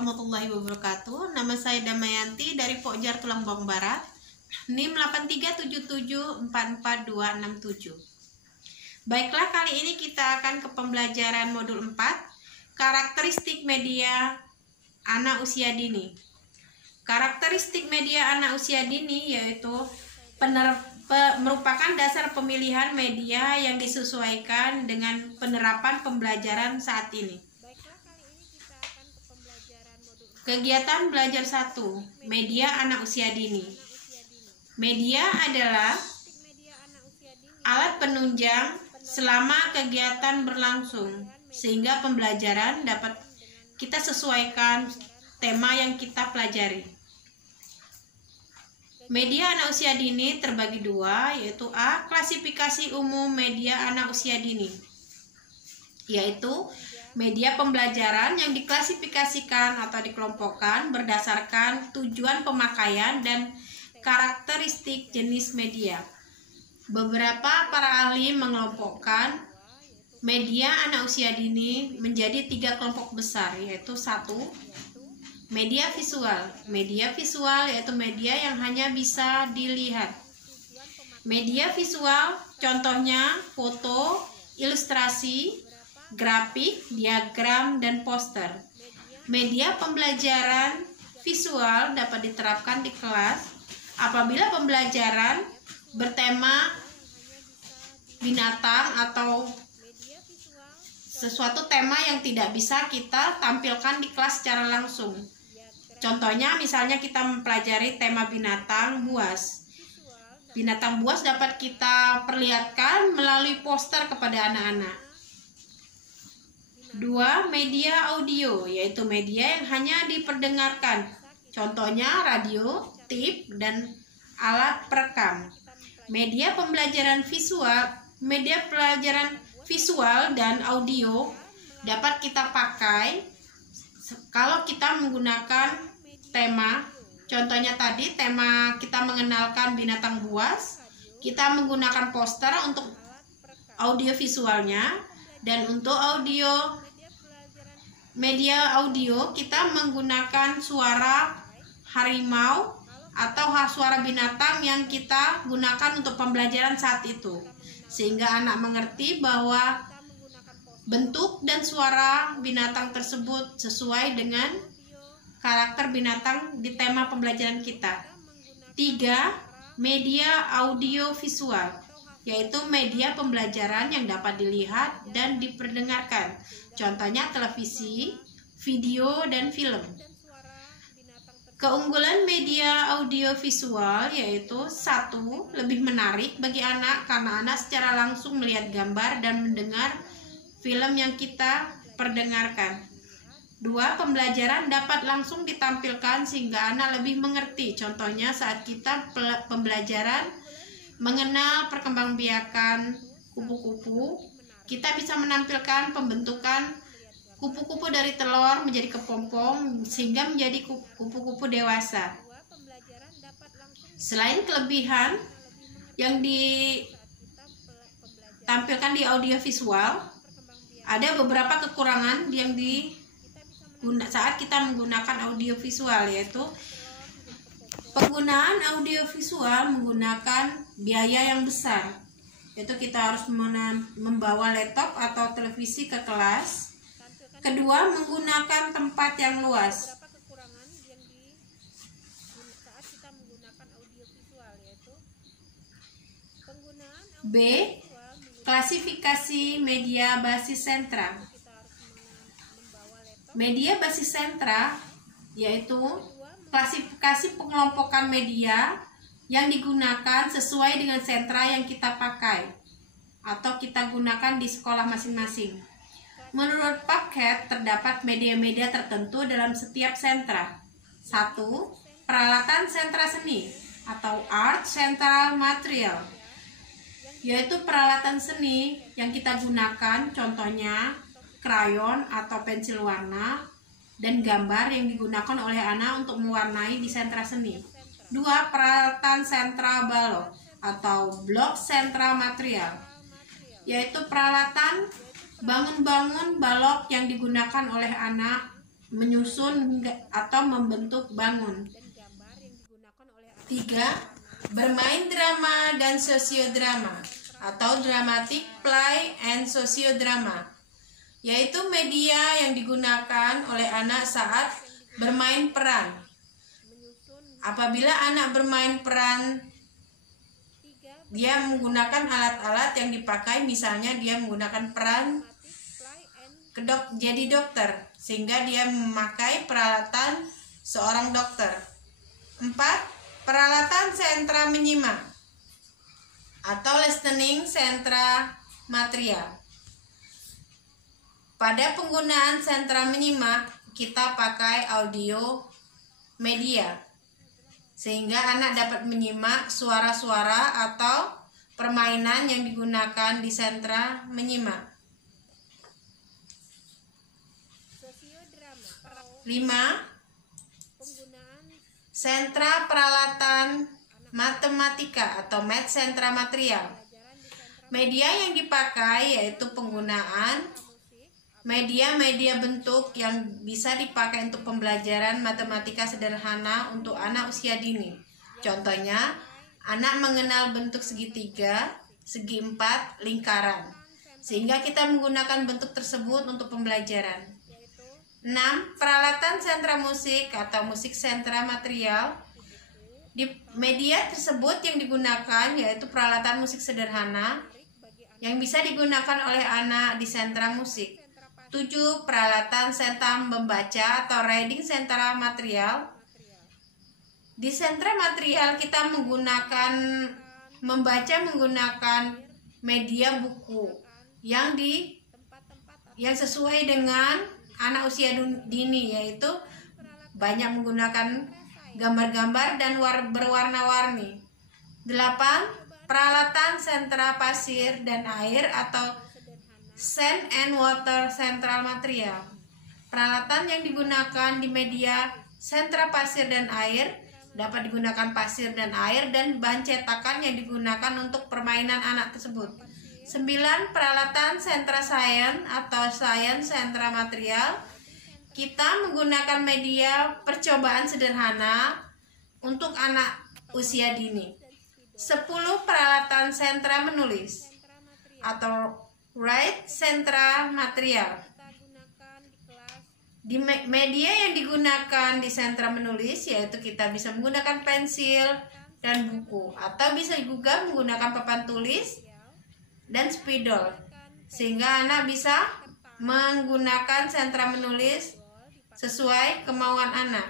warahmatullahi wabarakatuh. Nama saya Damayanti dari Pokjar Tulungagung Barat. NIM 837744267. Baiklah, kali ini kita akan ke pembelajaran modul 4, karakteristik media anak usia dini. Karakteristik media anak usia dini yaitu merupakan dasar pemilihan media yang disesuaikan dengan penerapan pembelajaran saat ini. Kegiatan belajar 1. Media anak usia dini. Media adalah alat penunjang selama kegiatan berlangsung, sehingga pembelajaran dapat kita sesuaikan tema yang kita pelajari. Media anak usia dini terbagi dua, yaitu A. Klasifikasi umum media anak usia dini, yaitu media pembelajaran yang diklasifikasikan atau dikelompokkan berdasarkan tujuan pemakaian dan karakteristik jenis media. Beberapa para ahli mengelompokkan media anak usia dini menjadi 3 kelompok besar, yaitu 1. Media visual. Media visual yaitu media yang hanya bisa dilihat. Media visual contohnya foto, ilustrasi, grafik, diagram, dan poster. Media pembelajaran visual dapat diterapkan di kelas apabila pembelajaran bertema binatang atau sesuatu tema yang tidak bisa kita tampilkan di kelas secara langsung. Contohnya misalnya kita mempelajari tema binatang buas. Binatang buas dapat kita perlihatkan melalui poster kepada anak-anak. 2. Media audio, yaitu media yang hanya diperdengarkan. Contohnya radio, tip, dan alat perekam. Media pembelajaran visual dan audio dapat kita pakai kalau kita menggunakan tema. Contohnya tadi tema kita mengenalkan binatang buas, kita menggunakan poster untuk audio visualnya. Dan untuk media audio kita menggunakan suara harimau atau suara binatang yang kita gunakan untuk pembelajaran saat itu, sehingga anak mengerti bahwa bentuk dan suara binatang tersebut sesuai dengan karakter binatang di tema pembelajaran kita. 3. Media audio visual, yaitu media pembelajaran yang dapat dilihat dan diperdengarkan. Contohnya televisi, video, dan film. Keunggulan media audio visual yaitu 1. Lebih menarik bagi anak karena anak secara langsung melihat gambar dan mendengar film yang kita perdengarkan. 2. Pembelajaran dapat langsung ditampilkan sehingga anak lebih mengerti. Contohnya saat kita pembelajaran mengenal perkembangbiakan kupu-kupu, kita bisa menampilkan pembentukan kupu-kupu dari telur menjadi kepompong sehingga menjadi kupu-kupu dewasa. Selain kelebihan yang ditampilkan di audio visual, ada beberapa kekurangan yang saat kita menggunakan audio visual, yaitu penggunaan audio visual menggunakan biaya yang besar, yaitu kita harus membawa laptop atau televisi ke kelas. Kedua, menggunakan tempat yang luas. B. Klasifikasi media basis sentra. Media basis sentra yaitu klasifikasi pengelompokan media yang digunakan sesuai dengan sentra yang kita pakai atau kita gunakan di sekolah masing-masing. Menurut paket, terdapat media-media tertentu dalam setiap sentra. 1. Peralatan sentra seni atau art central material, yaitu peralatan seni yang kita gunakan, contohnya krayon atau pensil warna dan gambar yang digunakan oleh anak untuk mewarnai di sentra seni. 2. Peralatan sentra balok atau blok sentra material, yaitu peralatan bangun-bangun balok yang digunakan oleh anak menyusun atau membentuk bangun. 3. Bermain drama dan sosiodrama atau dramatic play and sosiodrama, yaitu media yang digunakan oleh anak saat bermain peran. Apabila anak bermain peran, dia menggunakan alat-alat yang dipakai, misalnya dia menggunakan peran jadi dokter, sehingga dia memakai peralatan seorang dokter. 4. Peralatan sentra menyimak atau listening sentra material. Pada penggunaan sentra menyimak, kita pakai audio media, sehingga anak dapat menyimak suara-suara atau permainan yang digunakan di sentra menyimak. 5. Sentra peralatan matematika atau math sentra material. Media yang dipakai yaitu penggunaan media-media bentuk yang bisa dipakai untuk pembelajaran matematika sederhana untuk anak usia dini. Contohnya, anak mengenal bentuk segitiga, segi empat, lingkaran, sehingga kita menggunakan bentuk tersebut untuk pembelajaran. 6. Peralatan sentra musik atau musik sentra material. Di media tersebut yang digunakan yaitu peralatan musik sederhana yang bisa digunakan oleh anak di sentra musik. 7. Peralatan sentra membaca atau reading sentra material. Di sentra material kita membaca menggunakan media buku yang sesuai dengan anak usia dini, yaitu banyak menggunakan gambar-gambar dan berwarna-warni. 8. Peralatan sentra pasir dan air atau sand and water central material. Peralatan yang digunakan di media sentra pasir dan air dapat digunakan pasir dan air dan bahan cetakan yang digunakan untuk permainan anak tersebut. 9. Peralatan sentra sains atau science sentra material. Kita menggunakan media percobaan sederhana untuk anak usia dini. 10. Peralatan sentra menulis atau write sentra material. Di media yang digunakan di sentra menulis yaitu kita bisa menggunakan pensil dan buku, atau bisa juga menggunakan papan tulis dan spidol, sehingga anak bisa menggunakan sentra menulis sesuai kemauan anak.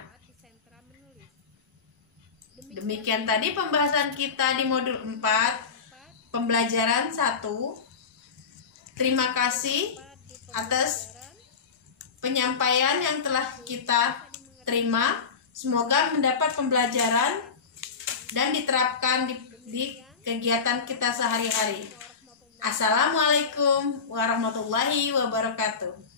Demikian tadi pembahasan kita di modul 4 pembelajaran 1. Terima kasih atas penyampaian yang telah kita terima. Semoga mendapat pembelajaran dan diterapkan di kegiatan kita sehari-hari. Assalamualaikum warahmatullahi wabarakatuh.